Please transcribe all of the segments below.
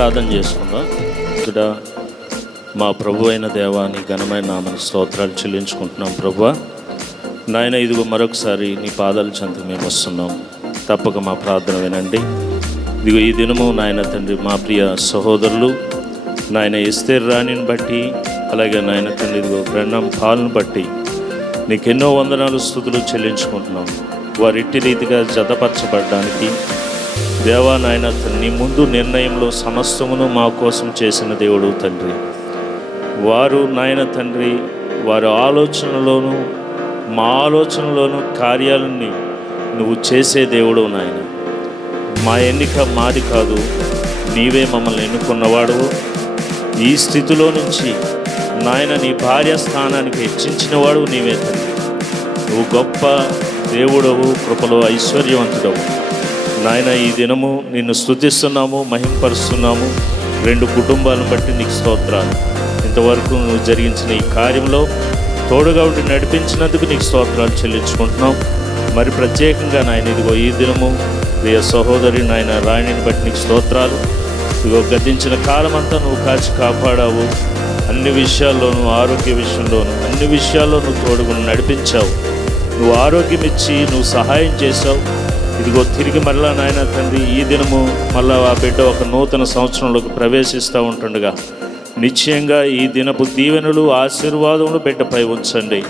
ప్రార్థన చేసుకుందాం. ఇక్కడ మా ప్రభు అయిన దేవాని ఘనమైన నామని స్తోత్రాలు చెల్లించుకుంటున్నాం. ప్రభువా నాయన, ఇదిగో మరొకసారి నీ పాదాల చెంతకు మేము వస్తున్నాం. తప్పక మా ప్రార్థన వినండి. ఇదిగో ఈ దినము నాయన తండ్రి, మా ప్రియ సహోదరులు నాయన ఎస్తేర్ రాణిని బట్టి, అలాగే నాయన తండ్రి ఇదిగో బ్రహ్మం పాలను బట్టి నీకెన్నో వందనాలు స్తుతులు చెల్లించుకుంటున్నాం. వారు ఇట్టి రీతిగా జతపరచబడడానికి దేవా నాయన నీ ముందు నిర్ణయంలో సమస్తమును మా కోసం చేసిన దేవుడు తండ్రి. వారు నాయన తండ్రి వారి ఆలోచనలోను మా ఆలోచనలోను కార్యాలని నువ్వు చేసే దేవుడు నాయన. మా ఎన్నిక మాది కాదు, నీవే మమ్మల్ని ఎన్నుకున్నవాడు. ఈ స్థితిలో నుంచి నాయన నీ భార్య స్థానానికి హెచ్చించినవాడు నీవే తండ్రి. నువ్వు గొప్ప దేవుడవు, కృపలో ఐశ్వర్యవంతుడవు నాయన. ఈ దినము నిన్ను స్తుతిస్తున్నాము, మహింపరుస్తున్నాము. 2 కుటుంబాలను బట్టి నీకు స్తోత్రాలు. ఇంతవరకు నువ్వు జరిగించిన ఈ కార్యంలో తోడుగా ఉండి నడిపించినందుకు నీకు స్తోత్రాలు చెల్లించుకుంటున్నాం. మరి ప్రత్యేకంగా నాయన ఇదిగో ఈ దినము ప్రియ సహోదరి నాయన రాణిని బట్టి నీకు స్తోత్రాలు. ఇదిగో గతించిన కాలమంతా నువ్వు కాచి కాపాడావు. అన్ని విషయాల్లోనూ, ఆరోగ్య విషయంలోనూ అన్ని విషయాల్లో నువ్వు తోడుగుని నడిపించావు. నువ్వు ఆరోగ్యం ఇచ్చి నువ్వు సహాయం చేశావు. ఇదిగో తిరిగి మళ్ళా నాయన తండ్రి ఈ దినము మళ్ళా ఆ బిడ్డ ఒక నూతన సంవత్సరంలోకి ప్రవేశిస్తూ ఉంటుండగా నిశ్చయంగా ఈ దినపు దీవెనలు, ఆశీర్వాదములు బిడ్డపై ఉంచండి.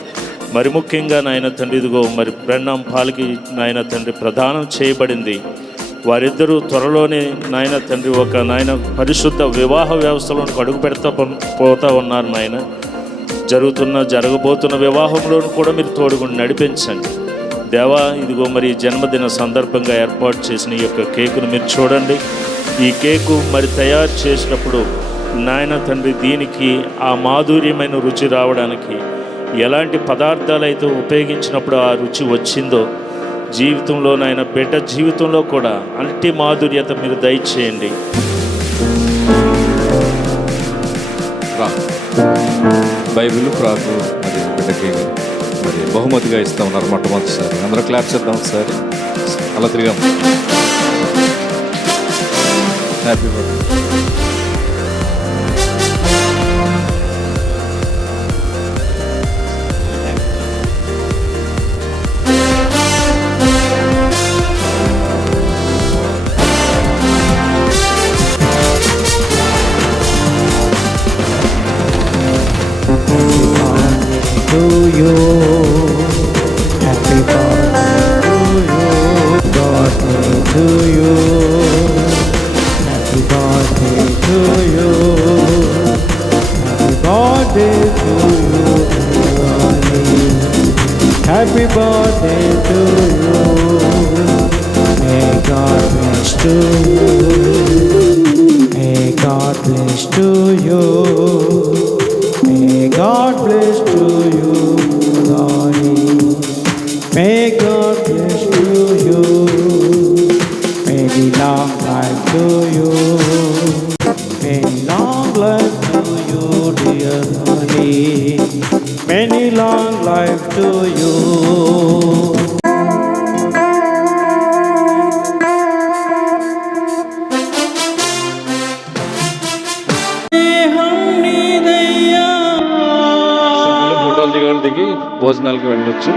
మరి ముఖ్యంగా నాయన తండ్రి ఇదిగో మరి బ్రహ్మం పాలకి నాయన తండ్రి ప్రదానం చేయబడింది. వారిద్దరూ త్వరలోనే నాయన తండ్రి ఒక నాయన పరిశుద్ధ వివాహ వ్యవస్థలోకి అడుగు పోతా ఉన్నారు నాయన. జరగబోతున్న వివాహంలోనూ కూడా మీరు తోడుగుండి నడిపించండి దేవా. ఇదిగో మరి జన్మదిన సందర్భంగా ఏర్పాటు చేసిన ఈ యొక్క కేకును మీరు చూడండి. ఈ కేకు మరి తయారు చేసినప్పుడు నాయన తండ్రి దీనికి ఆ మాధుర్యమైన రుచి రావడానికి ఎలాంటి పదార్థాలు అయితే ఉపయోగించినప్పుడు ఆ రుచి వచ్చిందో జీవితంలో నాయన బిడ్డ జీవితంలో కూడా అల్టి మాధుర్యత మీరు దయచేయండి. బైబిల్ ప్రాకు మరి బిడ్డకి మరి బహుమతిగా ఇస్తా ఉన్నారు మొట్టమొదటిసారి. అందరూ క్లాప్ చేద్దాం ఒకసారి. అలా తిరిగాం. Happy birthday. To you, happy birthday to you, happy birthday to you, happy birthday to you, happy birthday to you, may God bless to you, may God bless to you. May God bless to you, Lordy. May God bless to you. Many long life to you. Many long life to you, dear Lordy. Many long life to you. దిగి భోజనాలకు వెళ్ళొచ్చు.